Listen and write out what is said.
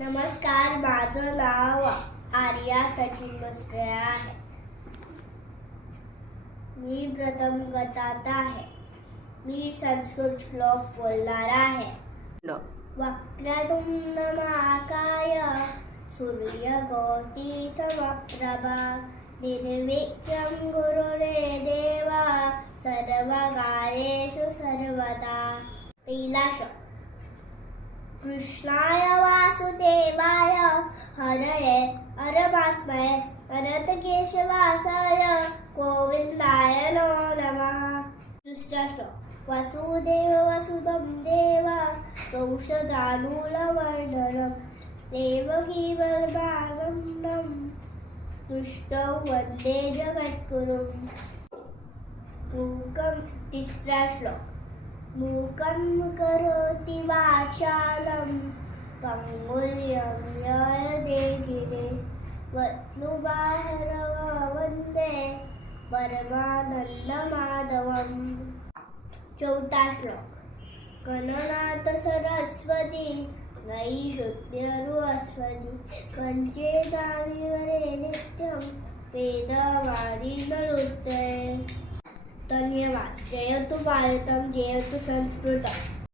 माझं नाव आर्या सचिन मस्त्रे आहे. मी प्रथम गटात आहे. मी संस्कृत श्लोक बोलणार आहे. वक्रतुंड महाकाय सूर्यकोटी समप्रभा निर्विक्रम गुरुरे देवा सर्वकार्येषु सर्वदा. पहिला शब्द कृष्णाय वासुदेवाय हरये परमात्मये अनंतकेशवासाय गोविंदाय नो नमः। दुसरा श्लोक वसुदेव वसुदं देवा वंशजानुलवर्णनं देवकी वर्मानन्दं कृष्णौ वन्दे जगद्गुरुं मूकं तिसरा श्लोक मूकं करोति वाचालं पङ्गुल्यं यदे गिरे। वत्नुबाहरव वन्दे परमानन्दमाधवम्। चौथा श्लोक। कननाथ सरस्वती नयी शुद्ध्यरुस्वती कंचे दानिवरे नृत्ये धन्यवाद जयतु भारतं जयतु संस्कृतम्